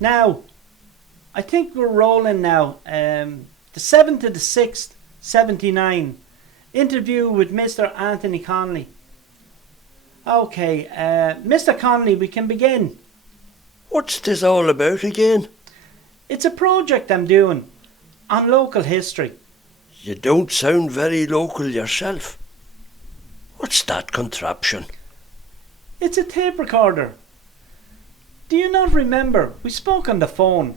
Now, I think we're rolling now. The 7th to the 6th, 79. Interview with Mr. Anthony Connolly. Okay, Mr. Connolly, we can begin. What's this all about again? It's a project I'm doing on local history. You don't sound very local yourself. What's that contraption? It's a tape recorder. Do you not remember? We spoke on the phone.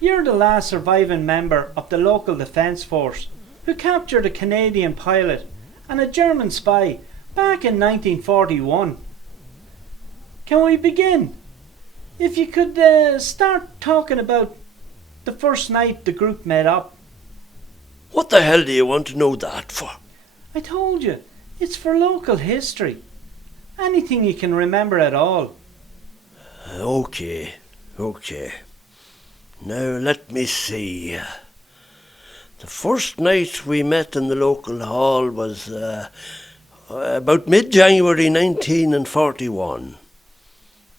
You're the last surviving member of the local defence force who captured a Canadian pilot and a German spy back in 1941. Can we begin? If you could start talking about the first night the group met up. What the hell do you want to know that for? I told you, it's for local history. Anything you can remember at all. Okay. Now let me see. The first night we met in the local hall was about mid-January 1941.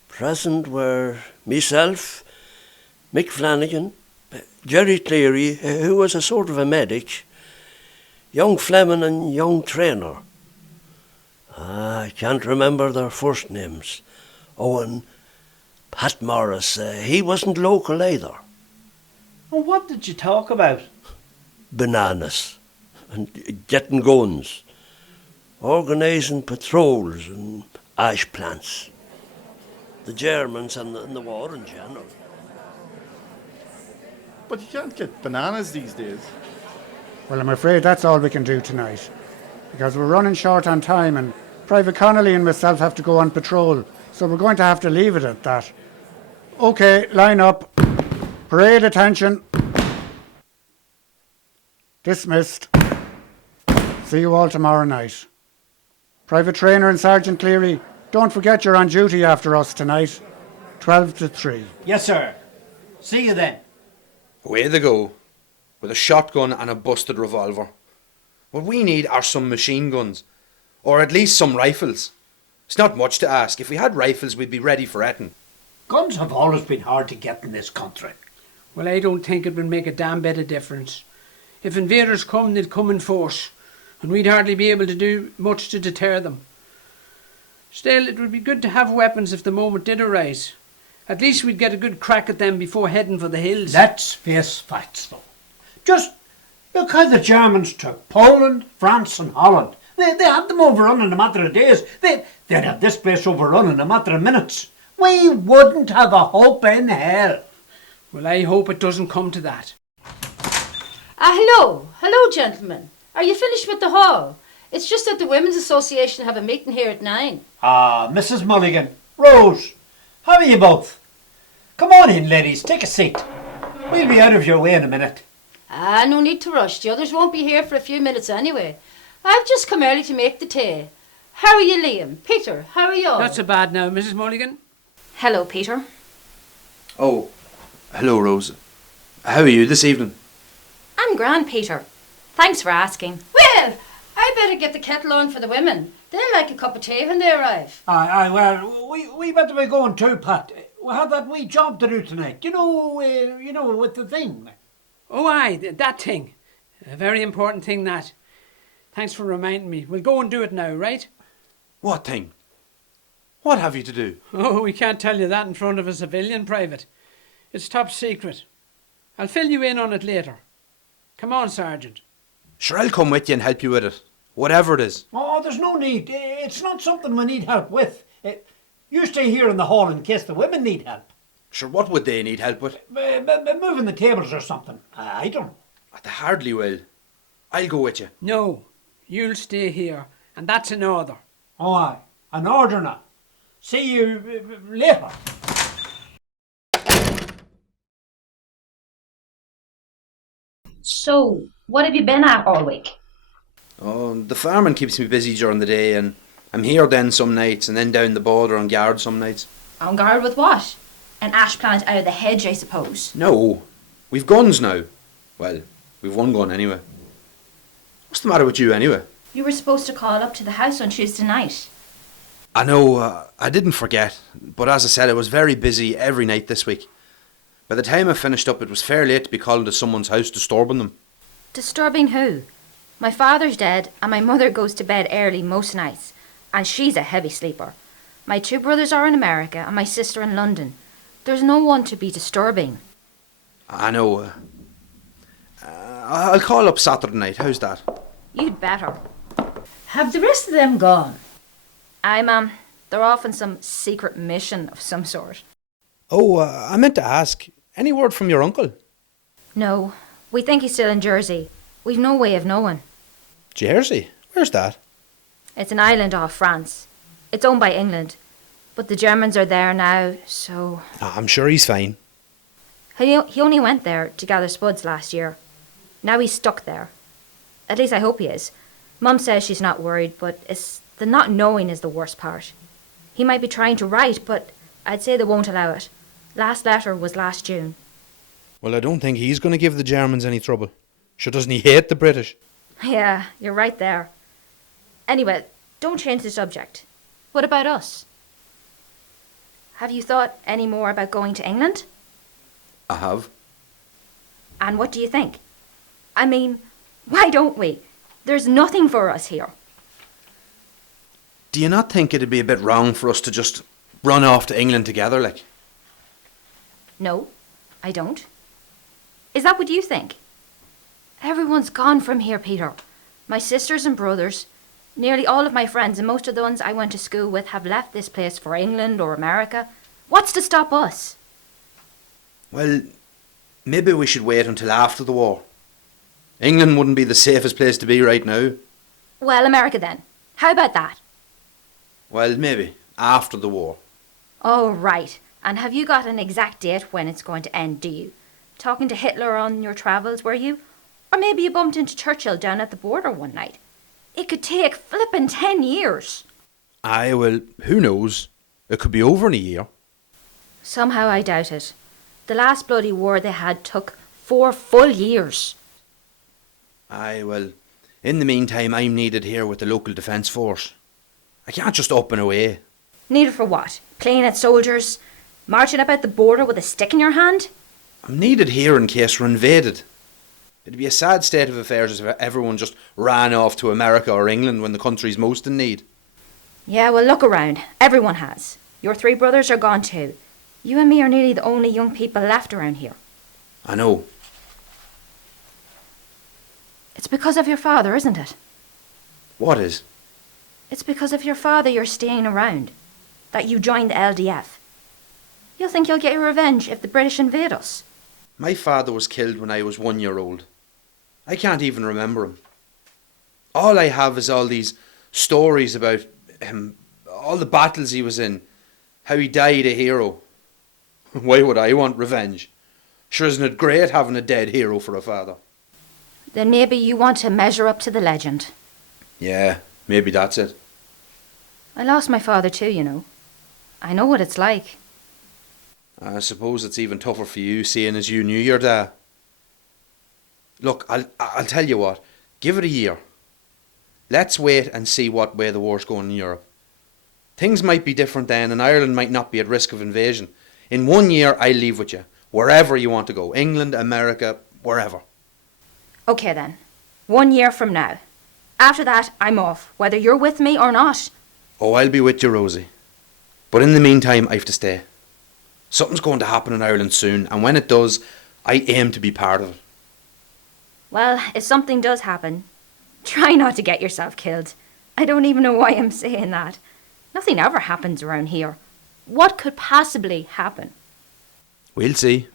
Present were myself, Mick Flanagan, Jerry Cleary, who was a sort of a medic, young Fleming and young Traynor. I can't remember their first names. And Pat Morris, he wasn't local either. And what did you talk about? Bananas and getting guns, organising patrols and ash plants. The Germans and the war in general. But you can't get bananas these days. Well, I'm afraid that's all we can do tonight, because we're running short on time and Private Connolly and myself have to go on patrol, so we're going to have to leave it at that. OK, line up. Parade attention. Dismissed. See you all tomorrow night. Private Traynor and Sergeant Cleary, don't forget you're on duty after us tonight. 12 to 3. Yes, sir. See you then. Away they go, with a shotgun and a busted revolver. What we need are some machine guns, or at least some rifles. It's not much to ask. If we had rifles, we'd be ready for Eton. Guns have always been hard to get in this country. Well, I don't think it would make a damn bit of difference. If invaders come, they'd come in force, and we'd hardly be able to do much to deter them. Still, it would be good to have weapons if the moment did arise. At least we'd get a good crack at them before heading for the hills. Let's face facts, though. Just look how the Germans took Poland, France and Holland. They had them overrun in a matter of days. They'd have this place overrun in a matter of minutes. We wouldn't have a hope in hell. Well, I hope it doesn't come to that. Hello, gentlemen. Are you finished with the hall? It's just that the Women's Association have a meeting here at 9. Mrs. Mulligan, Rose, how are you both? Come on in, ladies, take a seat. We'll be out of your way in a minute. No need to rush. The others won't be here for a few minutes anyway. I've just come early to make the tea. How are you, Liam? Peter, how are you all? Not so bad now, Mrs. Mulligan. Hello, Peter. Oh, hello, Rose. How are you this evening? I'm grand, Peter. Thanks for asking. Well, I better get the kettle on for the women. They'll like a cup of tea when they arrive. Well, we better be going too, Pat. We have that wee job to do tonight. You know, with the thing. Oh, aye, that thing. A very important thing, that. Thanks for reminding me. We'll go and do it now, right? What thing? What have you to do? Oh, we can't tell you that in front of a civilian, Private. It's top secret. I'll fill you in on it later. Come on, Sergeant. Sure, I'll come with you and help you with it. Whatever it is. Oh, there's no need. It's not something we need help with. You stay here in the hall in case the women need help. Sure, what would they need help with? Moving the tables or something. I don't know. They hardly will. I'll go with you. No, you'll stay here, and that's an order. Oh, aye. An order now. See you later. So, what have you been at all week? Oh, the farming keeps me busy during the day, and I'm here then some nights, and then down the border on guard some nights. On guard with what? An ash plant out of the hedge, I suppose. No, we've guns now. Well, we've one gun anyway. What's the matter with you anyway? You were supposed to call up to the house on Tuesday night. I know, I didn't forget, but as I said, I was very busy every night this week. By the time I finished up, it was fair late to be called to someone's house disturbing them. Disturbing who? My father's dead and my mother goes to bed early most nights, and she's a heavy sleeper. My two brothers are in America and my sister in London. There's no one to be disturbing. I know. I'll call up Saturday night. How's that? You'd better. Have the rest of them gone? Aye, ma'am. They're off on some secret mission of some sort. Oh, I meant to ask. Any word from your uncle? No, we think he's still in Jersey. We've no way of knowing. Jersey? Where's that? It's an island off France. It's owned by England. But the Germans are there now, so... I'm sure he's fine. He only went there to gather spuds last year. Now he's stuck there. At least I hope he is. Mum says she's not worried, but it's the not knowing is the worst part. He might be trying to write, but I'd say they won't allow it. Last letter was last June. Well, I don't think he's going to give the Germans any trouble. Sure, doesn't he hate the British? Yeah, you're right there. Anyway, don't change the subject. What about us? Have you thought any more about going to England? I have. And what do you think? I mean, why don't we? There's nothing for us here. Do you not think it'd be a bit wrong for us to just run off to England together, like? No, I don't. Is that what you think? Everyone's gone from here, Peter. My sisters and brothers, nearly all of my friends and most of the ones I went to school with have left this place for England or America. What's to stop us? Well, maybe we should wait until after the war. England wouldn't be the safest place to be right now. Well, America then. How about that? Well, maybe after the war. Oh, right. And have you got an exact date when it's going to end, do you? Talking to Hitler on your travels, were you? Or maybe you bumped into Churchill down at the border one night. It could take flippin' 10 years. Aye, well, who knows? It could be over in a year. Somehow I doubt it. The last bloody war they had took 4 full years. Aye, well, in the meantime, I'm needed here with the local defence force. I can't just up and away. Needed for what? Playing at soldiers? Marching about the border with a stick in your hand? I'm needed here in case we're invaded. It'd be a sad state of affairs if everyone just ran off to America or England when the country's most in need. Yeah, well, look around. Everyone has. Your 3 brothers are gone too. You and me are nearly the only young people left around here. I know. It's because of your father, isn't it? What is? It's because of your father you're staying around. That you joined the LDF. You'll think you'll get your revenge if the British invade us. My father was killed when I was 1 year old. I can't even remember him. All I have is all these stories about him, all the battles he was in, how he died a hero. Why would I want revenge? Sure, isn't it great having a dead hero for a father? Then maybe you want to measure up to the legend. Yeah, maybe that's it. I lost my father too, you know. I know what it's like. I suppose it's even tougher for you, seeing as you knew your dad. Look, I'll tell you what. Give it a year. Let's wait and see what way the war's going in Europe. Things might be different then, and Ireland might not be at risk of invasion. In 1 year, I'll leave with you. Wherever you want to go. England, America, wherever. Okay then. 1 year from now. After that, I'm off, whether you're with me or not. Oh, I'll be with you, Rosie. But in the meantime, I have to stay. Something's going to happen in Ireland soon, and when it does, I aim to be part of it. Well, if something does happen, try not to get yourself killed. I don't even know why I'm saying that. Nothing ever happens around here. What could possibly happen? We'll see.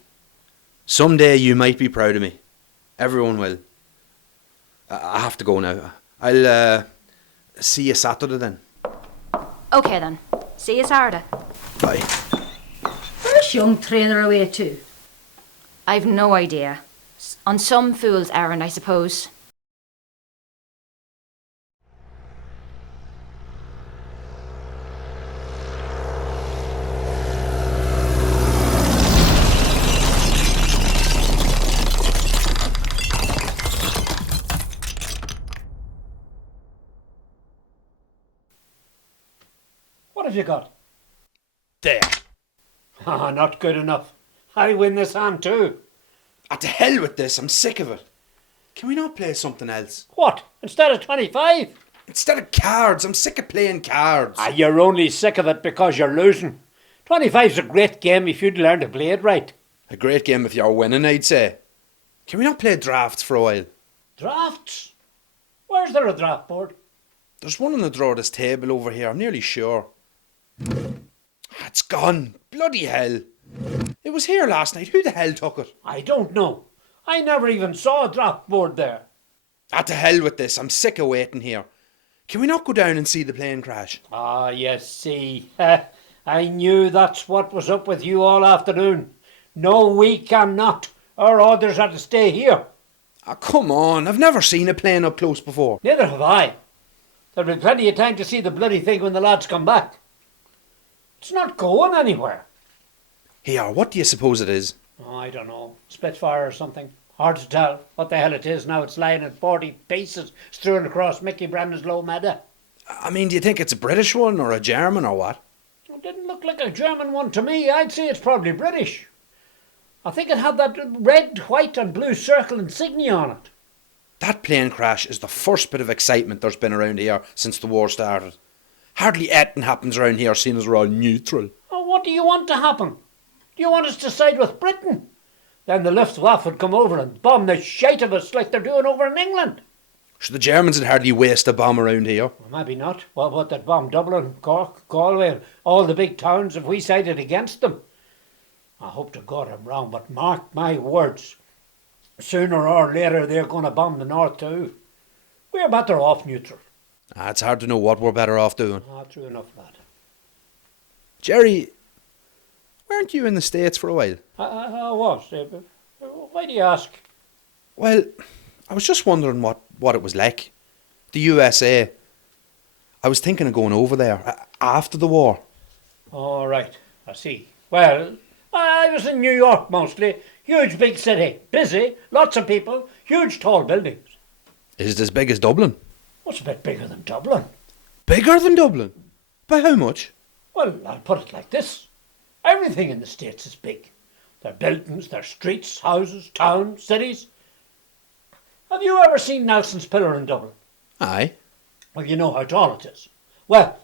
Someday you might be proud of me. Everyone will. I have to go now. I'll see you Saturday then. Okay then. See you Saturday. Bye. Where's young trainer away to? I've no idea. On some fool's errand, I suppose. What have you got? There. Ah, not good enough. I win this hand too. To hell with this, I'm sick of it. Can we not play something else? What? Instead of 25? Instead of cards, I'm sick of playing cards. You're only sick of it because you're losing. 25's a great game if you'd learn to play it right. A great game if you're winning, I'd say. Can we not play drafts for a while? Drafts? Where's there a draft board? There's one on the drawer of this table over here, I'm nearly sure. It's gone. Bloody hell. It was here last night. Who the hell took it? I don't know. I never even saw a draft board there. To hell with this. I'm sick of waiting here. Can we not go down and see the plane crash? You see. I knew that's what was up with you all afternoon. No, we cannot. Our orders are to stay here. Come on. I've never seen a plane up close before. Neither have I. There'll be plenty of time to see the bloody thing when the lads come back. It's not going anywhere. Here, what do you suppose it is? I don't know. Spitfire or something. Hard to tell what the hell it is now. It's lying at 40 paces strewn across Mickey Brandon's low meadow. I mean, do you think it's a British one or a German or what? It didn't look like a German one to me. I'd say it's probably British. I think it had that red, white and blue circle insignia on it. That plane crash is the first bit of excitement there's been around here since the war started. Hardly anything happens around here, seeing as we're all neutral. Oh, what do you want to happen? Do you want us to side with Britain? Then the Luftwaffe would come over and bomb the shite of us like they're doing over in England. So the Germans would hardly waste a bomb around here. Well, maybe not. Well, what, they'd bomb Dublin, Cork, Galway and all the big towns if we sided against them. I hope to God I'm wrong, but mark my words. Sooner or later they're going to bomb the north too. We're better off neutral. It's hard to know what we're better off doing. True enough, lad. Jerry, weren't you in the States for a while? I was. Why do you ask? Well, I was just wondering what it was like. The USA. I was thinking of going over there after the war. All right, I see. Well, I was in New York mostly. Huge big city. Busy, lots of people, huge tall buildings. Is it as big as Dublin? What's a bit bigger than Dublin? Bigger than Dublin? By how much? Well, I'll put it like this. Everything in the States is big. Their buildings, their streets, houses, towns, cities. Have you ever seen Nelson's Pillar in Dublin? Aye. Well, you know how tall it is. Well,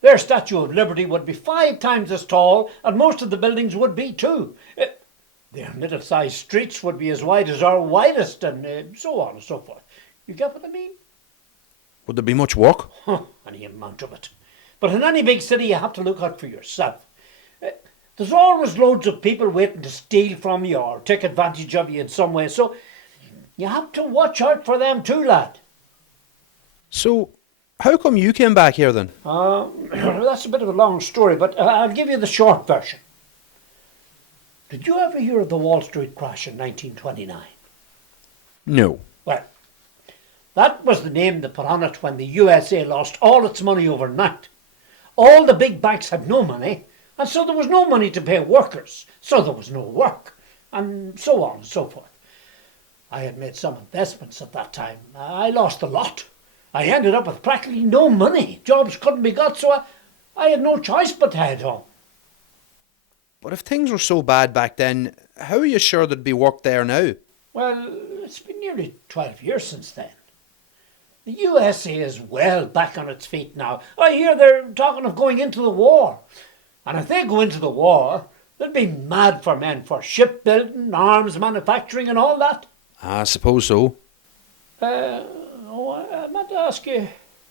their Statue of Liberty would be 5 times as tall, and most of the buildings would be too. Their middle-sized streets would be as wide as our widest, and so on and so forth. You get what I mean? Would there be much work? Any amount of it. But in any big city, you have to look out for yourself. There's always loads of people waiting to steal from you or take advantage of you in some way, so you have to watch out for them too, lad. So, how come you came back here then? That's a bit of a long story, but I'll give you the short version. Did you ever hear of the Wall Street crash in 1929? No. Well, that was the name they put on it when the USA lost all its money overnight. All the big banks had no money, and so there was no money to pay workers, so there was no work, and so on and so forth. I had made some investments at that time. I lost a lot. I ended up with practically no money. Jobs couldn't be got, so I had no choice but to head home. But if things were so bad back then, how are you sure there'd be work there now? Well, it's been nearly 12 years since then. The USA is well back on its feet now. I hear they're talking of going into the war. And if they go into the war, they'll be mad for men for shipbuilding, arms manufacturing and all that. I suppose so. I meant to ask you,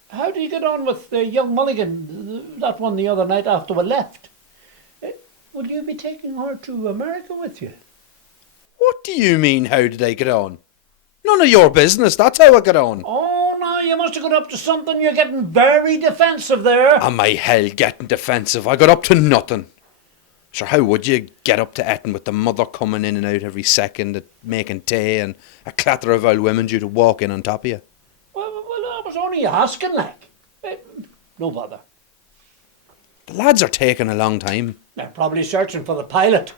how did you get on with young Mulligan, that one the other night after we left? Will you be taking her to America with you? What do you mean, how did I get on? None of your business, that's how I got on. Oh, no, you must have got up to something. You're getting very defensive there. Am I hell getting defensive? I got up to nothing. Sure, how would you get up to etting with the mother coming in and out every second, at making tea, and a clatter of old women due to walk in on top of you? Well, I was only asking, like. No bother. The lads are taking a long time. They're probably searching for the pilot.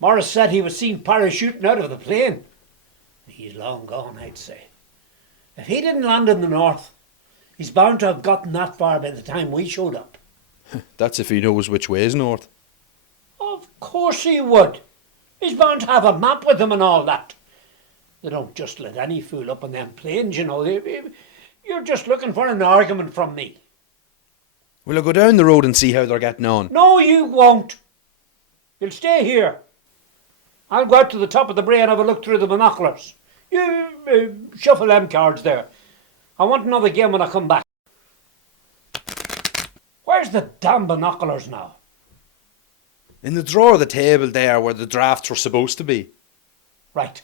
Morris said he was seen parachuting out of the plane. He's long gone, I'd say. If he didn't land in the north, he's bound to have gotten that far by the time we showed up. That's if he knows which way is north. Of course he would. He's bound to have a map with him and all that. They don't just let any fool up on them planes, you know. You're just looking for an argument from me. Will I go down the road and see how they're getting on? No, you won't. You'll stay here. I'll go out to the top of the brae and have a look through the binoculars. You shuffle them cards there. I want another game when I come back. Where's the damn binoculars now? In the drawer of the table there where the drafts were supposed to be. Right.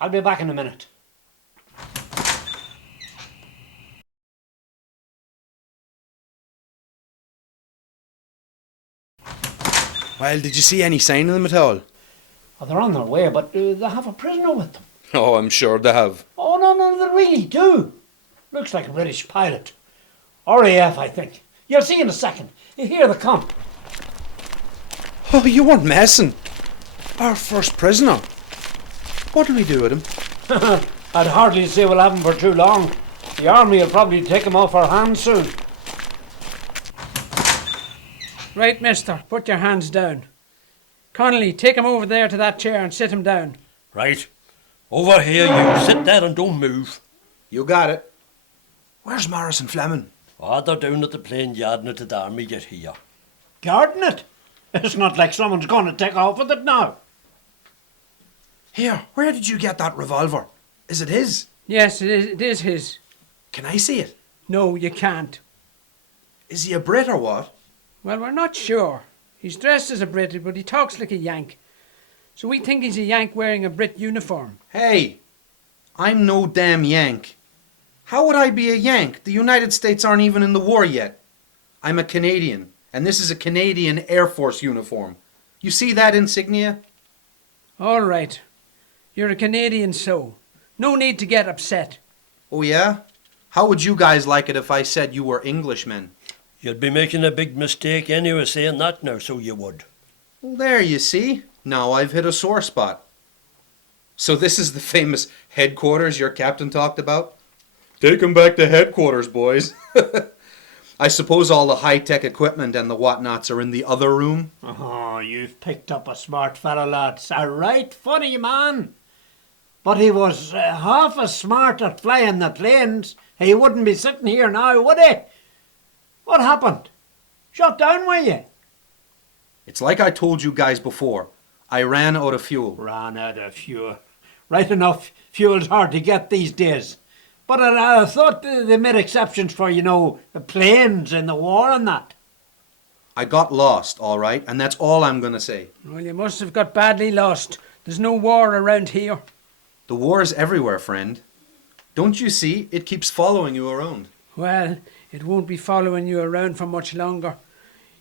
I'll be back in a minute. Well, did you see any sign of them at all? Oh, they're on their way, but they have a prisoner with them. Oh, I'm sure they have. Oh, no, they really do. Looks like a British pilot. RAF, I think. You'll see in a second. Here they come. Oh, you weren't messing. Our first prisoner. What do we do with him? I'd hardly say we'll have him for too long. The army will probably take him off our hands soon. Right, mister, put your hands down. Connolly, take him over there to that chair and sit him down. Right. Over here, you. Sit there and don't move. You got it. Where's Morris and Fleming? Oh, they're down at the plane yard and at the army get here. Guarding it? It's not like someone's going to take off with it now. Here, where did you get that revolver? Is it his? Yes, it is his. Can I see it? No, you can't. Is he a Brit or what? Well, we're not sure. He's dressed as a Brit, but he talks like a Yank. So we think he's a Yank wearing a Brit uniform. Hey, I'm no damn Yank. How would I be a Yank? The United States aren't even in the war yet. I'm a Canadian, and this is a Canadian Air Force uniform. You see that insignia? All right. You're a Canadian, so no need to get upset. Oh yeah? How would you guys like it if I said you were Englishmen? You'd be making a big mistake anyway saying that now, so you would. Well, there you see. Now I've hit a sore spot. So this is the famous headquarters your captain talked about? Take 'em back to headquarters, boys. I suppose all the high-tech equipment and the whatnots are in the other room? Oh, you've picked up a smart fellow, lads. A right funny man. But he was half as smart at flying the planes. He wouldn't be sitting here now, would he? What happened? Shut down, were you? It's like I told you guys before. I ran out of fuel. Ran out of fuel. Right enough, fuel's hard to get these days. But I thought they made exceptions for, the planes in the war and that. I got lost, all right, and that's all I'm going to say. Well, you must have got badly lost. There's no war around here. The war is everywhere, friend. Don't you see? It keeps following you around. Well, it won't be following you around for much longer.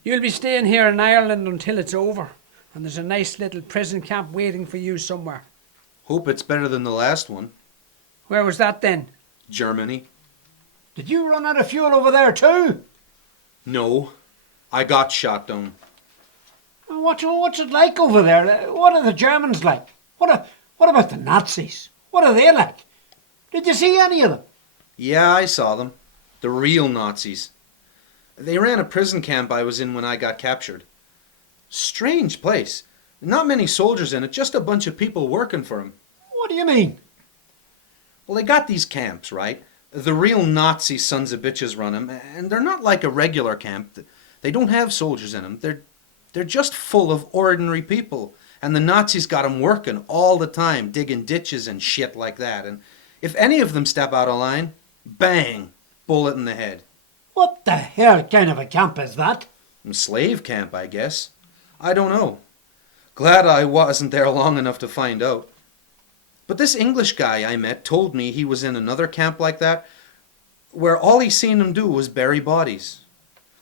You'll be staying here in Ireland until it's over, and there's a nice little prison camp waiting for you somewhere. Hope it's better than the last one. Where was that then? Germany. Did you run out of fuel over there too? No, I got shot down. What's it like over there? What are the Germans like? What about the Nazis? What are they like? Did you see any of them? Yeah, I saw them. The real Nazis. They ran a prison camp I was in when I got captured. Strange place. Not many soldiers in it, just a bunch of people working for them. What do you mean? Well, they got these camps, right? The real Nazi sons of bitches run them, and they're not like a regular camp. They don't have soldiers in them. They're just full of ordinary people. And the Nazis got them working all the time, digging ditches and shit like that. And if any of them step out of line, bang, bullet in the head. What the hell kind of a camp is that? Slave camp, I guess. I don't know. Glad I wasn't there long enough to find out. But this English guy I met told me he was in another camp like that, where all he seen them do was bury bodies.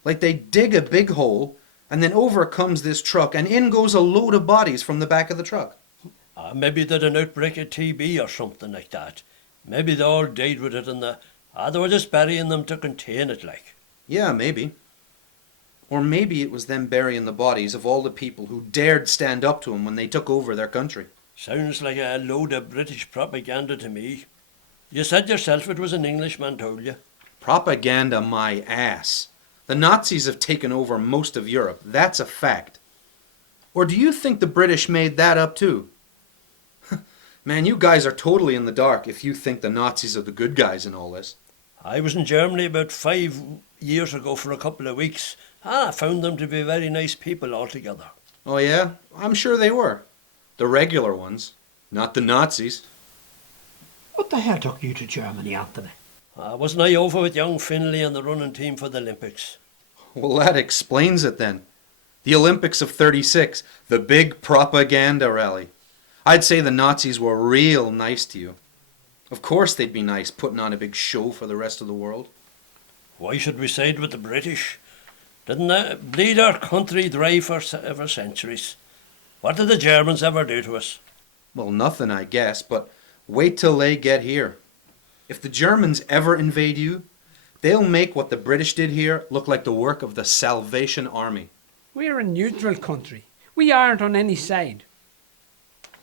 Like they dig a big hole, and then over comes this truck, and in goes a load of bodies from the back of the truck. Maybe they had an outbreak of TB or something like that. Maybe they all died with it and they were just burying them to contain it, like. Yeah, maybe. Or maybe it was them burying the bodies of all the people who dared stand up to them when they took over their country. Sounds like a load of British propaganda to me. You said yourself it was an Englishman told you. Propaganda my ass. The Nazis have taken over most of Europe. That's a fact. Or do you think the British made that up too? Man, you guys are totally in the dark if you think the Nazis are the good guys in all this. I was in Germany about 5 years ago for a couple of weeks. I found them to be very nice people altogether. Oh yeah? I'm sure they were. The regular ones, not the Nazis. What the hell took you to Germany, Anthony? Wasn't I over with young Finlay and the running team for the Olympics? Well, that explains it then. The Olympics of 36, the big propaganda rally. I'd say the Nazis were real nice to you. Of course they'd be nice, putting on a big show for the rest of the world. Why should we side with the British? Didn't they bleed our country dry for centuries? What did the Germans ever do to us? Well, nothing, I guess, but wait till they get here. If the Germans ever invade you, they'll make what the British did here look like the work of the Salvation Army. We're a neutral country. We aren't on any side.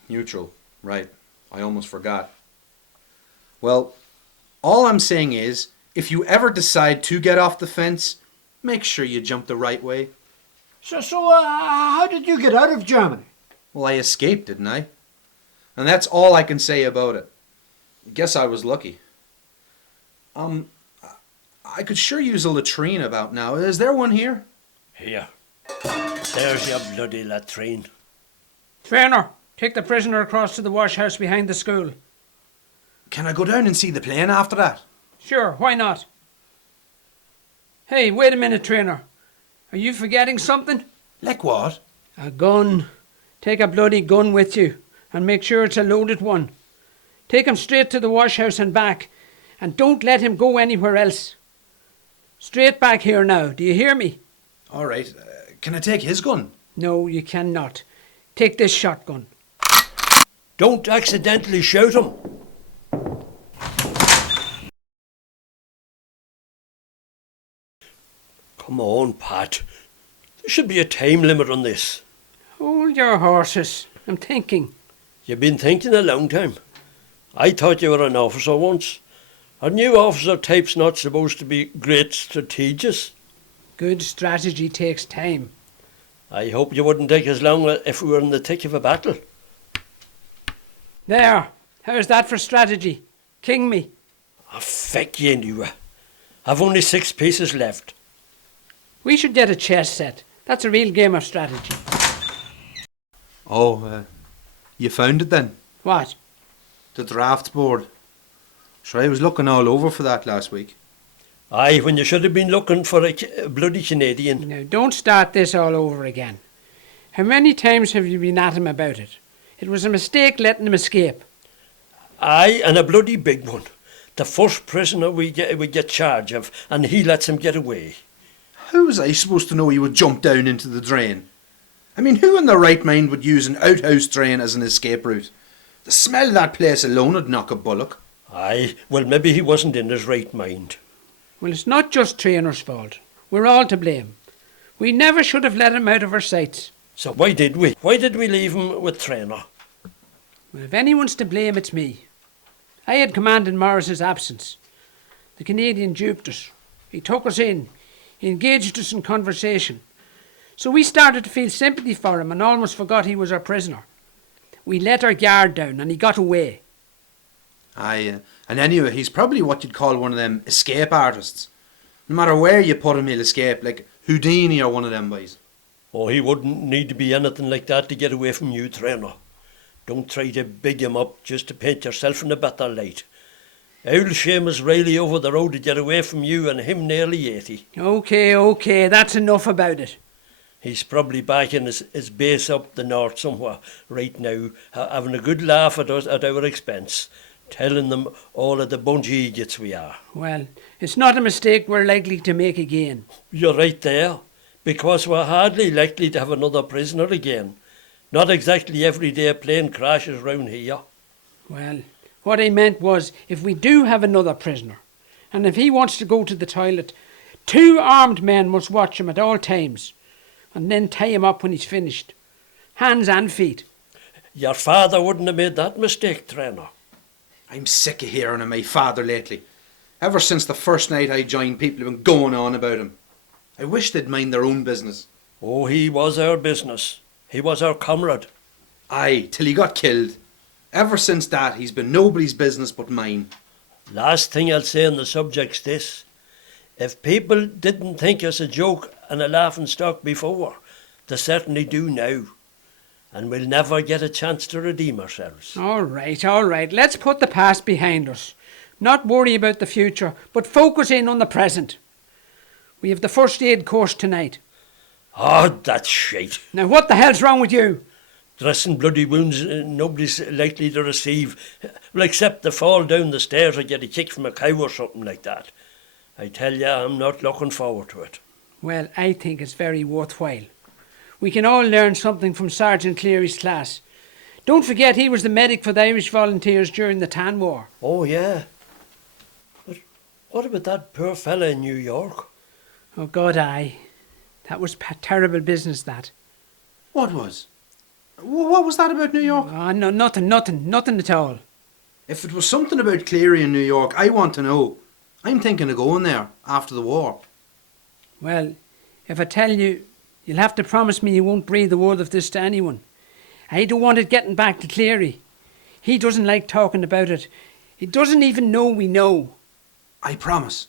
Neutral, right. I almost forgot. Well, all I'm saying is, if you ever decide to get off the fence, make sure you jump the right way. So, how did you get out of Germany? Well, I escaped, didn't I? And that's all I can say about it. Guess I was lucky. I could sure use a latrine about now. Is there one here? Here. There's your bloody latrine. Trainer, take the prisoner across to the wash house behind the school. Can I go down and see the plane after that? Sure, why not? Hey, wait a minute, Trainer. Are you forgetting something? Like what? A gun. Take a bloody gun with you, and make sure it's a loaded one. Take him straight to the wash house and back, and don't let him go anywhere else. Straight back here now, do you hear me? All right. Can I take his gun? No, you cannot. Take this shotgun. Don't accidentally shoot him. Come on, Pat. There should be a time limit on this. Hold your horses. I'm thinking. You've been thinking a long time. I thought you were an officer once. A new officer type's not supposed to be great strategist. Good strategy takes time. I hope you wouldn't take as long if we were in the thick of a battle. There. How's that for strategy? King me. Ah, feck you knew. I've only 6 pieces left. We should get a chess set. That's a real game of strategy. Oh, you found it then? What? The drafts board. Sure, I was looking all over for that last week. Aye, when you should have been looking for a bloody Canadian. Now, don't start this all over again. How many times have you been at him about it? It was a mistake letting him escape. Aye, and a bloody big one. The first prisoner we get charge of, and he lets him get away. How was I supposed to know he would jump down into the drain? I mean, who in their right mind would use an outhouse drain as an escape route? The smell of that place alone would knock a bullock. Aye, well, maybe he wasn't in his right mind. Well, it's not just Trainer's fault. We're all to blame. We never should have let him out of our sights. So why did we? Why did we leave him with Trainer? Well, if anyone's to blame, it's me. I had command in Morris's absence. The Canadian duped us. He took us in. He engaged us in conversation. So we started to feel sympathy for him and almost forgot he was our prisoner. We let our guard down and he got away. Aye, and anyway, he's probably what you'd call one of them escape artists. No matter where you put him, he'll escape, like Houdini or one of them boys. Oh, he wouldn't need to be anything like that to get away from you, Trainer. Don't try to big him up just to paint yourself in a better light. Old Seamus Riley over the road to get away from you and him nearly 80. Okay, that's enough about it. He's probably back in his base up the north somewhere right now, having a good laugh at us at our expense, telling them all of the bunch of idiots we are. Well, it's not a mistake we're likely to make again. You're right there, because we're hardly likely to have another prisoner again. Not exactly every day a plane crashes round here. Well, what I meant was, if we do have another prisoner, and if he wants to go to the toilet, 2 armed men must watch him at all times, and then tie him up when he's finished. Hands and feet. Your father wouldn't have made that mistake, Trainer. I'm sick of hearing of my father lately. Ever since the first night I joined, people have been going on about him. I wish they'd mind their own business. Oh, he was our business. He was our comrade. Aye, till he got killed. Ever since that, he's been nobody's business but mine. Last thing I'll say on the subject's this. If people didn't think us a joke and a laughing stock before, they certainly do now. And we'll never get a chance to redeem ourselves. All right. Let's put the past behind us. Not worry about the future, but focus in on the present. We have the first aid course tonight. Oh, that's shite. Now, what the hell's wrong with you? Dressing bloody wounds nobody's likely to receive. Well, except the fall down the stairs or get a kick from a cow or something like that. I tell you, I'm not looking forward to it. Well, I think it's very worthwhile. We can all learn something from Sergeant Cleary's class. Don't forget he was the medic for the Irish Volunteers during the Tan War. Oh, yeah. But what about that poor fella in New York? Oh, God, aye. That was terrible business, that. What was? What was that about New York? Oh, no, nothing at all. If it was something about Cleary in New York, I want to know. I'm thinking of going there after the war. Well, if I tell you, you'll have to promise me you won't breathe a word of this to anyone. I don't want it getting back to Cleary. He doesn't like talking about it. He doesn't even know we know. I promise.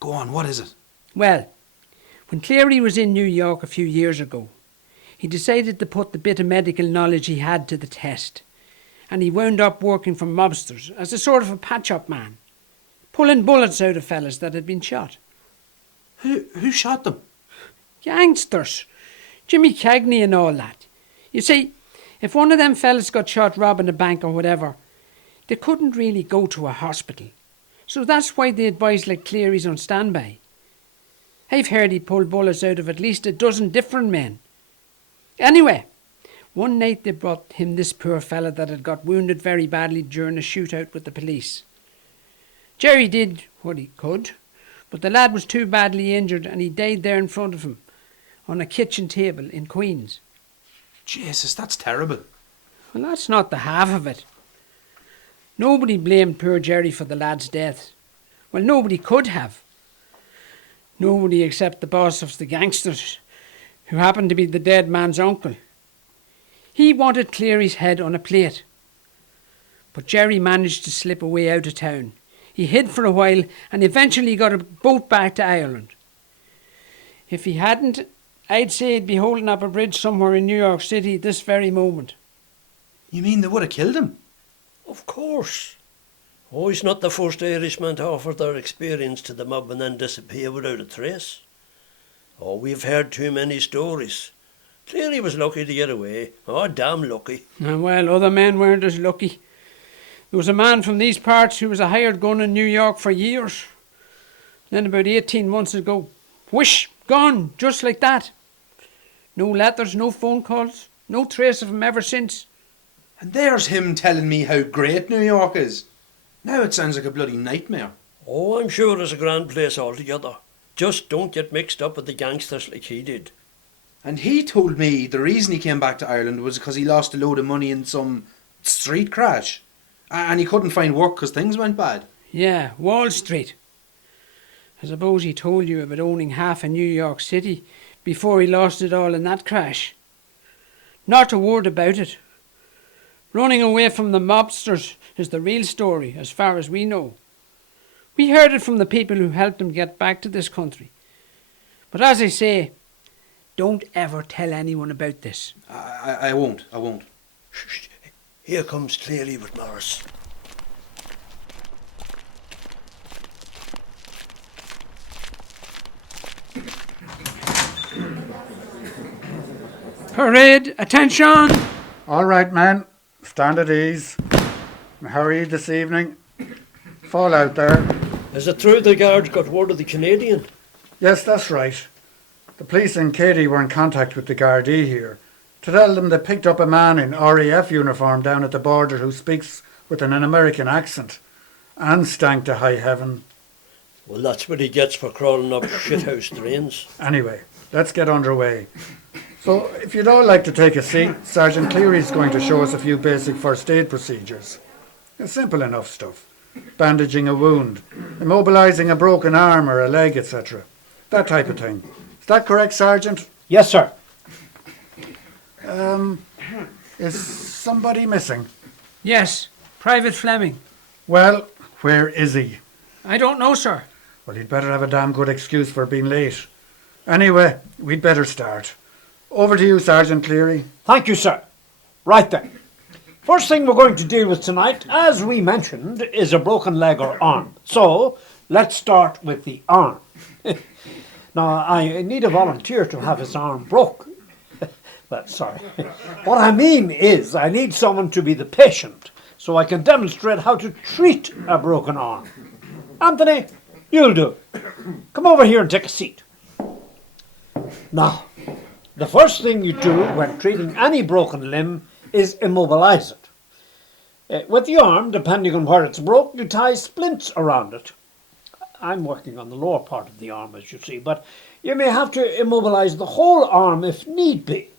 Go on, what is it? Well, when Cleary was in New York a few years ago, he decided to put the bit of medical knowledge he had to the test. And he wound up working for mobsters as a sort of a patch-up man, pulling bullets out of fellas that had been shot. Who shot them? Gangsters. Jimmy Cagney and all that. You see, if one of them fellas got shot robbing a bank or whatever, they couldn't really go to a hospital. So that's why they advised like Cleary's on standby. I've heard he pulled bullets out of at least a dozen different men. Anyway, one night they brought him this poor fella that had got wounded very badly during a shootout with the police. Jerry did what he could, but the lad was too badly injured and he died there in front of him, on a kitchen table in Queens. Jesus, that's terrible. Well, that's not the half of it. Nobody blamed poor Jerry for the lad's death. Well, nobody could have. Nobody except the boss of the gangsters, who happened to be the dead man's uncle. He wanted Cleary's head on a plate. But Jerry managed to slip away out of town. He hid for a while and eventually got a boat back to Ireland. If he hadn't, I'd say he'd be holding up a bridge somewhere in New York City this very moment. You mean they would have killed him? Of course. Oh, he's not the first Irishman to offer their experience to the mob and then disappear without a trace. Oh, we've heard too many stories. Cleary was lucky to get away. Oh, damn lucky. Well, other men weren't as lucky. There was a man from these parts who was a hired gun in New York for years. Then about 18 months ago, whoosh, gone, just like that. No letters, no phone calls, no trace of him ever since. And there's him telling me how great New York is. Now it sounds like a bloody nightmare. Oh, I'm sure it's a grand place altogether. Just don't get mixed up with the gangsters like he did. And he told me the reason he came back to Ireland was because he lost a load of money in some street crash. And he couldn't find work because things went bad. Yeah, Wall Street. I suppose he told you about owning half of New York City before he lost it all in that crash. Not a word about it. Running away from the mobsters is the real story, as far as we know. We heard it from the people who helped him get back to this country. But as I say, don't ever tell anyone about this. I won't. Shh. Here comes Cleary with Morris. Parade, attention! All right, men, stand at ease. How are you this evening? Fall out there. Is it true the guards got word of the Canadian? Yes, that's right. The police in Katy were in contact with the Gardaí here to tell them they picked up a man in RAF uniform down at the border who speaks with an American accent and stank to high heaven. Well, that's what he gets for crawling up shithouse drains. Anyway, let's get underway. So, if you'd all like to take a seat, Sergeant Cleary's going to show us a few basic first aid procedures. Simple enough stuff. Bandaging a wound, immobilising a broken arm or a leg, etc. That type of thing. Is that correct, Sergeant? Yes, sir. Is somebody missing? Yes, Private Fleming. Well, where is he? I don't know, sir. Well, he'd better have a damn good excuse for being late. Anyway, we'd better start. Over to you, Sergeant Cleary. Thank you, sir. Right then. First thing we're going to deal with tonight, as we mentioned, is a broken leg or arm. So, let's start with the arm. Now, I need a volunteer to have his arm broke. Well, sorry. What I mean is, I need someone to be the patient, so I can demonstrate how to treat a broken arm. Anthony, you'll do. Come over here and take a seat. Now, the first thing you do when treating any broken limb is immobilize it. With the arm, depending on where it's broke, you tie splints around it. I'm working on the lower part of the arm, as you see, but you may have to immobilize the whole arm if need be.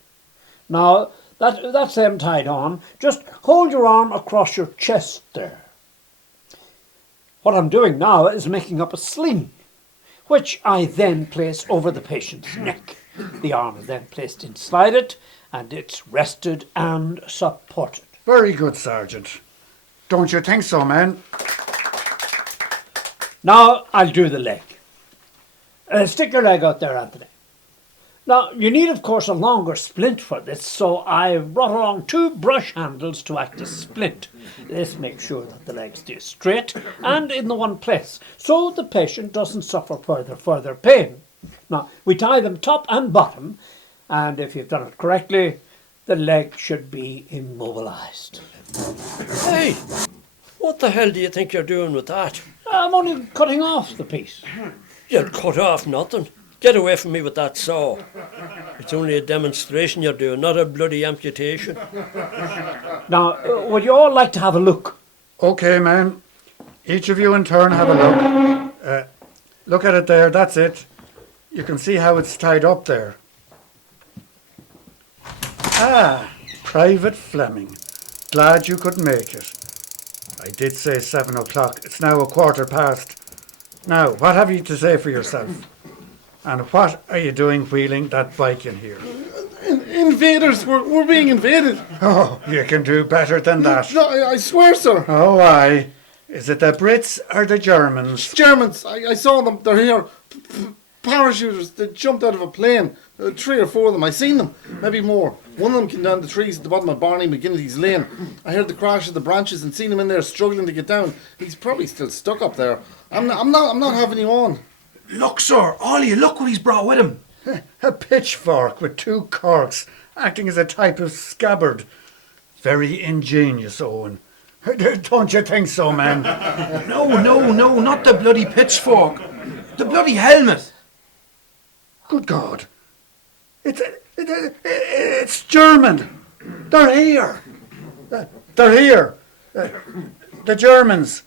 Now, that's them tied on. Just hold your arm across your chest there. What I'm doing now is making up a sling, which I then place over the patient's neck. The arm is then placed inside it, and it's rested and supported. Very good, Sergeant. Don't you think so, man? Now I'll do the leg. Stick your leg out there, Anthony. Now, you need, of course, a longer splint for this, so I brought along 2 brush handles to act as splint. This makes sure that the leg stays straight and in the one place, so the patient doesn't suffer further pain. Now, we tie them top and bottom, and if you've done it correctly, the leg should be immobilized. Hey, what the hell do you think you're doing with that? I'm only cutting off the piece. You'll cut off nothing. Get away from me with that saw. It's only a demonstration you're doing, not a bloody amputation. Now, would you all like to have a look? Okay, man. Each of you in turn have a look. Look at it there, that's it. You can see how it's tied up there. Ah, Private Fleming. Glad you could make it. I did say 7 o'clock. It's now 15:15. Now, what have you to say for yourself? And what are you doing wheeling that bike in here? Invaders! We're being invaded! Oh, you can do better than that. No, I swear, sir! Oh, aye. Is it the Brits or the Germans? Germans! I saw them. They're here. Parachuters. They jumped out of a plane. 3 or 4 of them. I seen them. Maybe more. One of them came down the trees at the bottom of Barney McGinnity's lane. I heard the crash of the branches and seen him in there struggling to get down. He's probably still stuck up there. I'm not having you on. Look, sir, all you look what he's brought with him. A pitchfork with 2 corks, acting as a type of scabbard. Very ingenious, Owen. Don't you think so, man? No, not the bloody pitchfork. The bloody helmet. Good God. It's German. They're here. They're here. The Germans.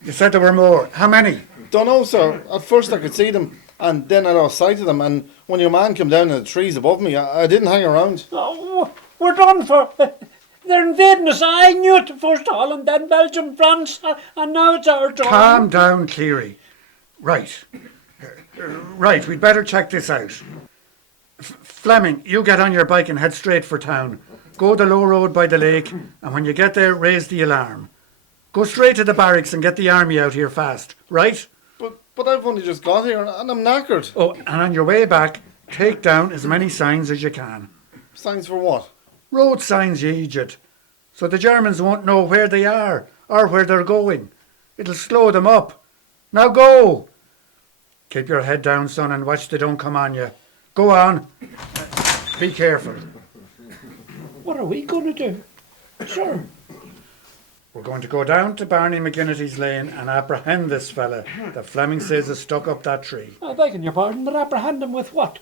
You said there were more. How many? Don't know, sir. At first I could see them, and then I lost sight of them. And when your man came down in the trees above me, I didn't hang around. Oh, we're done for. They're invading us. I knew it. First Holland, then Belgium, France, and now it's our turn. Calm down, Cleary. Right. Right, we'd better check this out. Fleming, you get on your bike and head straight for town. Go the low road by the lake, and when you get there, raise the alarm. Go straight to the barracks and get the army out here fast, right? But I've only just got here, and I'm knackered. Oh, and on your way back, take down as many signs as you can. Signs for what? Road signs, you idiot. So the Germans won't know where they are or where they're going. It'll slow them up. Now go! Keep your head down, son, and watch they don't come on you. Go on. Be careful. What are we going to do? Sure. We're going to go down to Barney McGinnity's lane and apprehend this fella that Fleming says is stuck up that tree. I beg your pardon, but apprehend him with what?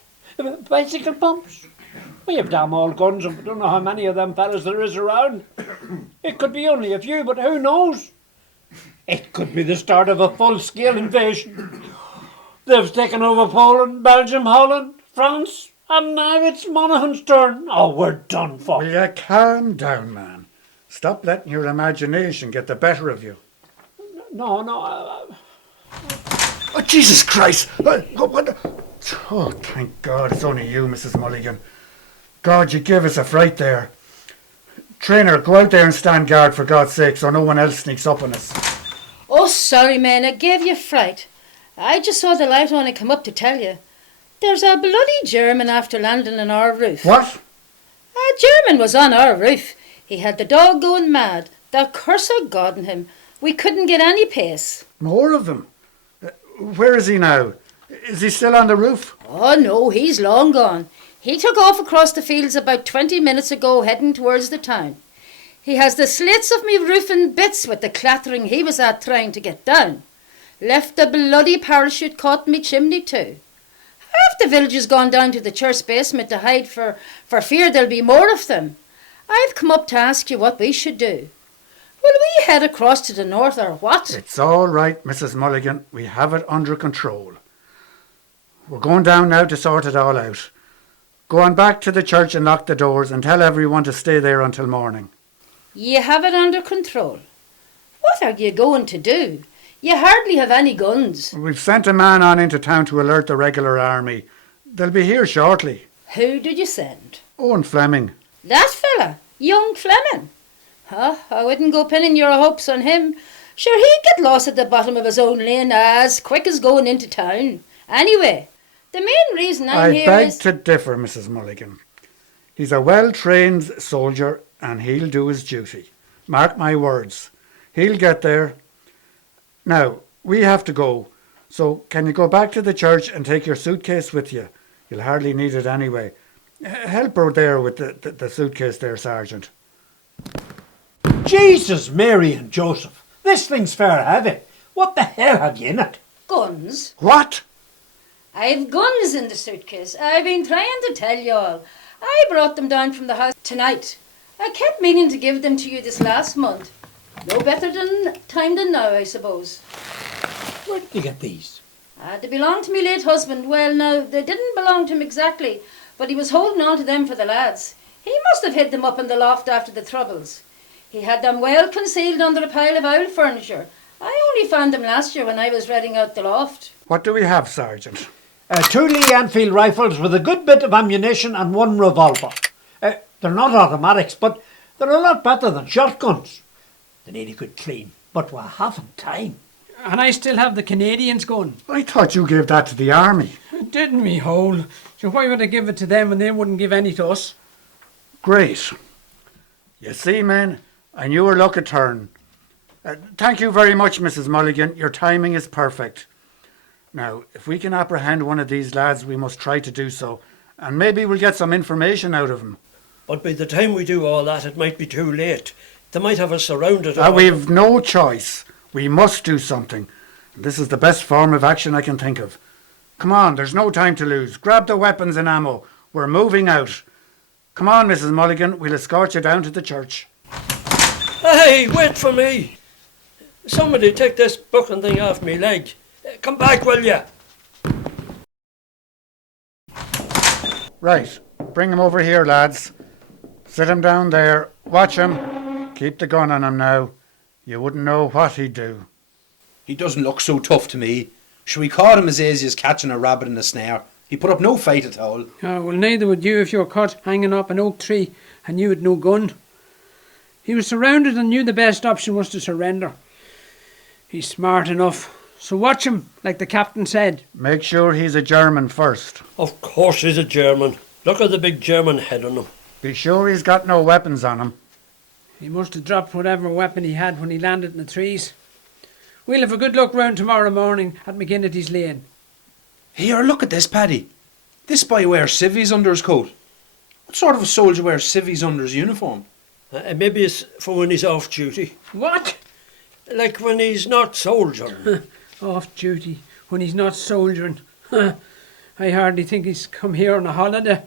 Bicycle pumps? We have damn all guns and we don't know how many of them fellas there is around. It could be only a few, but who knows? It could be the start of a full-scale invasion. They've taken over Poland, Belgium, Holland, France, and now it's Monaghan's turn. Oh, we're done for. Will you calm down, man? Stop letting your imagination get the better of you. No. Oh, Jesus Christ! What? Oh, thank God it's only you, Mrs. Mulligan. God, you gave us a fright there. Trainer, go out there and stand guard for God's sake so no one else sneaks up on us. Oh, sorry, man, I gave you fright. I just saw the light on and come up to tell you. There's a bloody German after landing on our roof. What? A German was on our roof. He had the dog going mad. The curse of God in him. We couldn't get any pace. More of them? Where is he now? Is he still on the roof? Oh, no, he's long gone. He took off across the fields about 20 minutes ago, heading towards the town. He has the slits of me roof in bits with the clattering he was at trying to get down. Left the bloody parachute caught in me chimney too. Half the village has gone down to the church basement to hide for fear there'll be more of them. I've come up to ask you what we should do. Will we head across to the north or what? It's all right, Mrs. Mulligan. We have it under control. We're going down now to sort it all out. Go on back to the church and lock the doors and tell everyone to stay there until morning. You have it under control. What are you going to do? You hardly have any guns. We've sent a man on into town to alert the regular army. They'll be here shortly. Who did you send? Owen Fleming. That fella, young Fleming. I wouldn't go pinning your hopes on him. Sure, he'd get lost at the bottom of his own lane as quick as going into town. Anyway, the main reason I'm here I beg is... to differ, Mrs. Mulligan. He's a well-trained soldier and he'll do his duty. Mark my words. He'll get there. Now, we have to go. So can you go back to the church and take your suitcase with you? You'll hardly need it anyway. Help her there with the suitcase there, Sergeant. Jesus, Mary and Joseph. This thing's fair heavy. What the hell have you in it? Guns. What? I've guns in the suitcase. I've been trying to tell you all. I brought them down from the house tonight. I kept meaning to give them to you this last month. No better time than now, I suppose. Where did you get these? They belonged to me late husband. Well, now, they didn't belong to him exactly, but he was holding on to them for the lads. He must have hid them up in the loft after the troubles. He had them well concealed under a pile of old furniture. I only found them last year when I was redding out the loft. What do we have, Sergeant? 2 Lee Enfield rifles with a good bit of ammunition and 1 revolver. They're not automatics, but they're a lot better than shotguns. They need a good clean, but we haven't time. And I still have the Canadians gun. I thought you gave that to the army. Didn't we, Hole? So why would I give it to them when they wouldn't give any to us? Great. You see, men, I knew her luck would turn. Thank you very much, Mrs. Mulligan. Your timing is perfect. Now, if we can apprehend one of these lads, we must try to do so. And maybe we'll get some information out of him. But by the time we do all that, it might be too late. They might have us surrounded. We've no choice. We must do something. This is the best form of action I can think of. Come on, there's no time to lose. Grab the weapons and ammo. We're moving out. Come on, Mrs. Mulligan. We'll escort you down to the church. Hey, wait for me. Somebody take this booking thing off me leg. Come back, will you? Right. Bring him over here, lads. Sit him down there. Watch him. Keep the gun on him now. You wouldn't know what he'd do. He doesn't look so tough to me. Sure, we caught him as easy as catching a rabbit in a snare. He put up no fight at all. Well, neither would you if you were caught hanging up an oak tree and you had no gun. He was surrounded and knew the best option was to surrender. He's smart enough. So watch him, like the captain said. Make sure he's a German first. Of course he's a German. Look at the big German head on him. Be sure he's got no weapons on him. He must have dropped whatever weapon he had when he landed in the trees. We'll have a good look round tomorrow morning at McGinnity's Lane. Here, look at this, Paddy. This boy wears civvies under his coat. What sort of a soldier wears civvies under his uniform? Maybe it's for when he's off duty. What? Like when he's not soldiering. Off duty, when he's not soldiering. I hardly think he's come here on a holiday.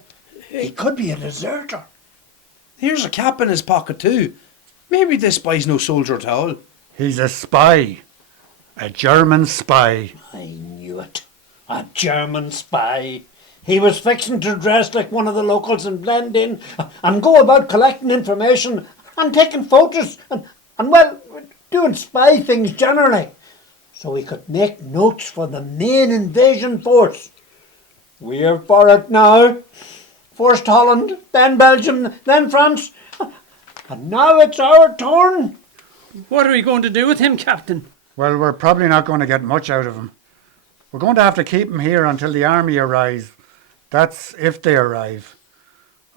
He could be a deserter. Here's a cap in his pocket too. Maybe this boy's no soldier at all. He's a spy. A German spy. I knew it. A German spy. He was fixing to dress like one of the locals and blend in and go about collecting information and taking photos and well, doing spy things generally. So he could make notes for the main invasion force. We're for it now. First Holland, then Belgium, then France. And now it's our turn. What are we going to do with him, Captain? Well, we're probably not going to get much out of him. We're going to have to keep him here until the army arrives. That's if they arrive.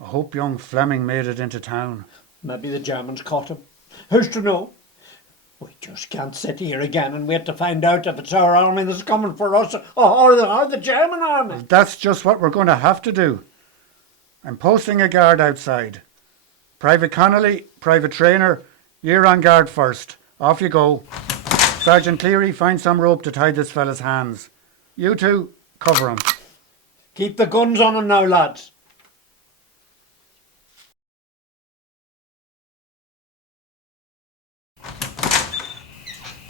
I hope young Fleming made it into town. Maybe the Germans caught him. Who's to know? We just can't sit here again and wait to find out if it's our army that's coming for us or the German army. That's just what we're going to have to do. I'm posting a guard outside. Private Connolly, Private Trainer, you're on guard first. Off you go. Sergeant Cleary, find some rope to tie this fella's hands. You two, cover him. Keep the guns on him now, lads.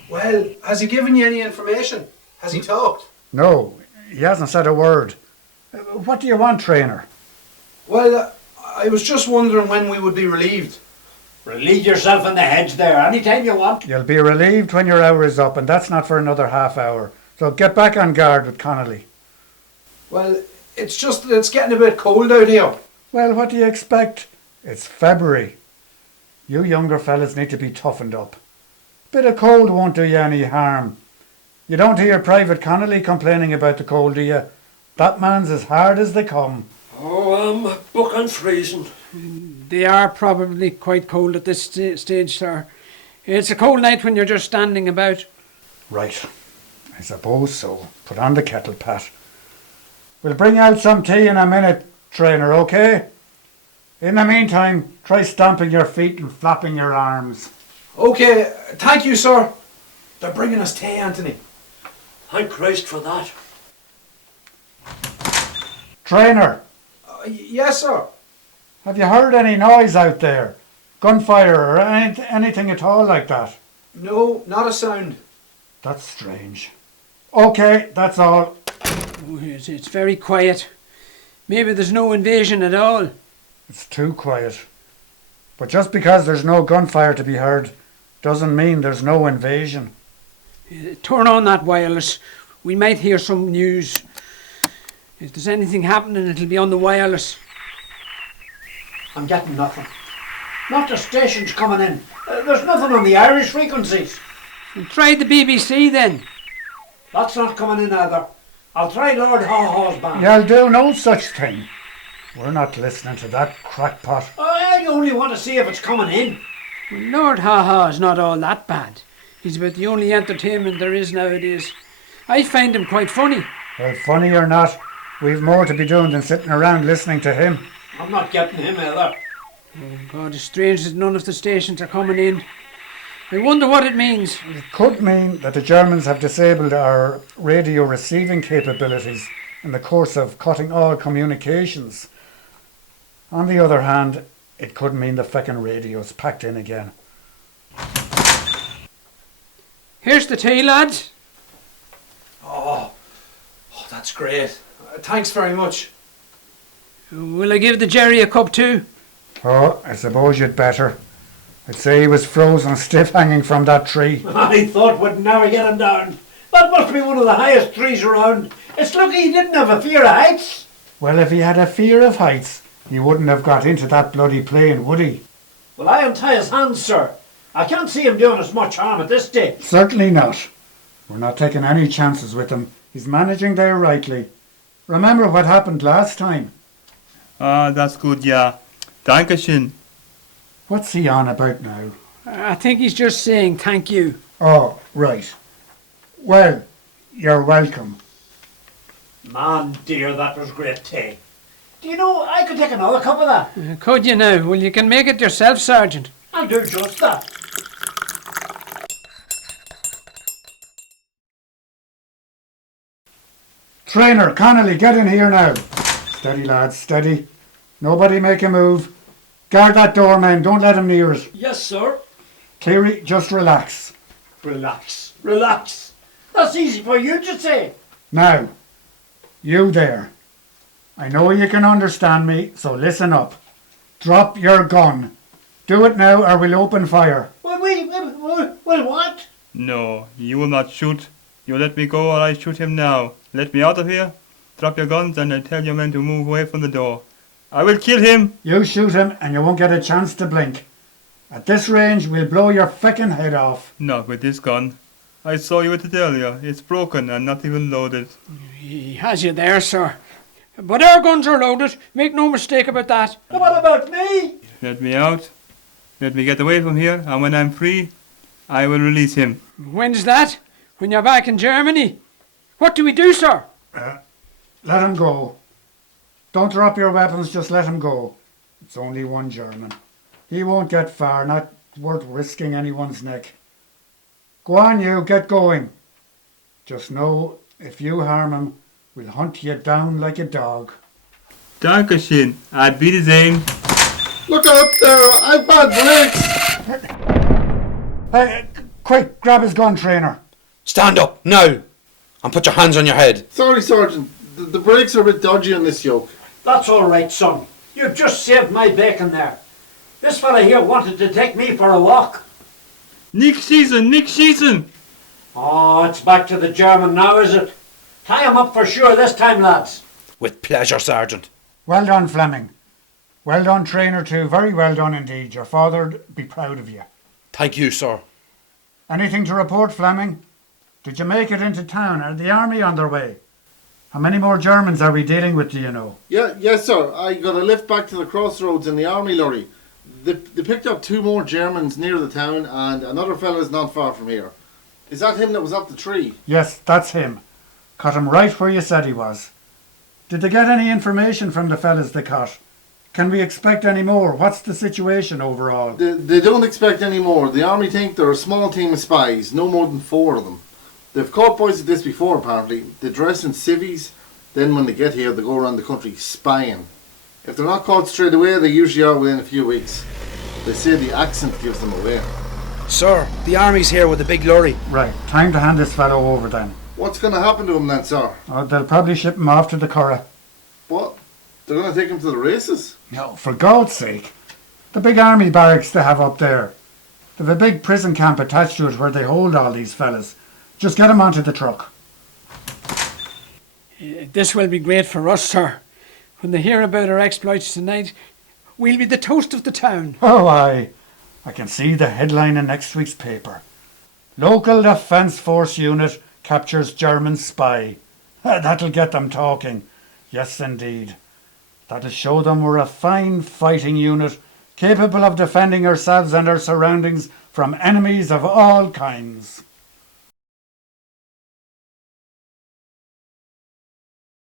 Well, has he given you any information? Has he talked? No, he hasn't said a word. What do you want, Trainer? Well, I was just wondering when we would be relieved. Relieve yourself in the hedge there anytime you want. You'll be relieved when your hour is up, and that's not for another half hour. So get back on guard with Connolly. Well, it's just that it's getting a bit cold out here. Well, what do you expect? It's February. You younger fellas need to be toughened up. Bit of cold won't do you any harm. You don't hear Private Connolly complaining about the cold, do you? That man's as hard as they come. Oh, I'm bucking freezing. They are probably quite cold at this stage, sir. It's a cold night when you're just standing about. Right. I suppose so. Put on the kettle, Pat. We'll bring out some tea in a minute, Trainer, okay? In the meantime, try stamping your feet and flapping your arms. Okay, thank you, sir. They're bringing us tea, Anthony. Thank Christ for that. Trainer, Yes, sir. have you heard any noise out there? Gunfire or anything at all like that? No, not a sound. That's strange. Okay, that's all. Oh, it's very quiet. Maybe there's no invasion at all. It's too quiet. But just because there's no gunfire to be heard doesn't mean there's no invasion. Turn on that wireless. We might hear some news. If there's anything happening, it'll be on the wireless. I'm getting nothing. Not the stations coming in. There's nothing on the Irish frequencies. Well, try the BBC then. That's not coming in either. I'll try Lord Haw-Haw's band. You'll do no such thing. We're not listening to that crackpot. I only want to see if it's coming in. Well, Lord Ha-Ha is not all that bad. He's about the only entertainment there is nowadays. I find him quite funny. Well, funny or not, we've more to be doing than sitting around listening to him. I'm not getting him either. Oh God, it's strange that none of the stations are coming in. I wonder what it means. It could mean that the Germans have disabled our radio receiving capabilities in the course of cutting all communications. On the other hand, it could mean the feckin' radio's packed in again. Here's the tea, lads. Oh, that's great. Thanks very much. Will I give the Jerry a cup too? Oh, I suppose you'd better. I'd say he was frozen stiff hanging from that tree. I thought we'd never get him down. That must be one of the highest trees around. It's lucky he didn't have a fear of heights. Well, if he had a fear of heights, he wouldn't have got into that bloody plane, would he? Well, I untie his hands, sir. I can't see him doing us much harm at this stage. Certainly not. We're not taking any chances with him. He's managing there rightly. Remember what happened last time? Ah, that's good, yeah. Dankeschön. What's he on about now? I think he's just saying thank you. Oh, right. Well, you're welcome. Man, dear, that was great tea. Do you know, I could take another cup of that. Could you now? Well, you can make it yourself, Sergeant. I'll do just that. Trainer, Connolly, get in here now. Steady, lads, steady. Nobody make a move. Guard that door, man. Don't let him near us. Yes, sir. Cleary, just relax. Relax, relax. That's easy for you to say. Now, you there. I know you can understand me, so listen up. Drop your gun. Do it now or we'll open fire. Well, what? No, you will not shoot. You let me go or I shoot him now. Let me out of here. Drop your guns and I tell your men to move away from the door. I will kill him. You shoot him and you won't get a chance to blink. At this range, we'll blow your feckin' head off. Not with this gun. I saw you with it earlier. It's broken and not even loaded. He has you there, sir. But our guns are loaded. Make no mistake about that. What about me? Let me out. Let me get away from here, and when I'm free, I will release him. When's that? When you're back in Germany? What do we do, sir? Let him go. Don't drop your weapons, just let him go. It's only one German. He won't get far, not worth risking anyone's neck. Go on, you, get going. Just know, if you harm him, we'll hunt you down like a dog. Dankeschön. I'd be the same. Look out there, I've bad brakes. Hey, quick, grab his gun, trainer. Stand up, now, and put your hands on your head. Sorry, Sergeant. The brakes are a bit dodgy on this yoke. That's all right, son. You've just saved my bacon there. This fella here wanted to take me for a walk. Nick schießen, Nick schießen. Oh, it's back to the German now, is it? Tie him up for sure this time, lads. With pleasure, Sergeant. Well done, Fleming. Well done, trainer, too. Very well done indeed. Your father'd be proud of you. Thank you, sir. Anything to report, Fleming? Did you make it into town? Are the army on their way? How many more Germans are we dealing with, do you know? Yes, sir. I got a lift back to the crossroads in the army lorry. They picked up 2 more Germans near the town, and another fella's not far from here. Is that him that was up the tree? Yes, that's him. Caught him right where you said he was. Did they get any information from the fellas they caught? Can we expect any more? What's the situation overall? They don't expect any more. The army think they're a small team of spies, no more than 4 of them. They've caught boys like this before, apparently. They dress in civvies, then when they get here, they go around the country spying. If they're not caught straight away, they usually are within a few weeks. They say the accent gives them away. Sir, the army's here with a big lorry. Right, time to hand this fellow over then. What's going to happen to him then, sir? They'll probably ship him off to the Curragh. What? They're going to take him to the races? No, for God's sake. The big army barracks they have up there. They've a big prison camp attached to it where they hold all these fellas. Just get them onto the truck. This will be great for us, sir. When they hear about our exploits tonight, we'll be the toast of the town. Oh, aye. I can see the headline in next week's paper. Local Defence Force Unit captures German spy. That'll get them talking. Yes, indeed. That'll show them we're a fine fighting unit, capable of defending ourselves and our surroundings from enemies of all kinds.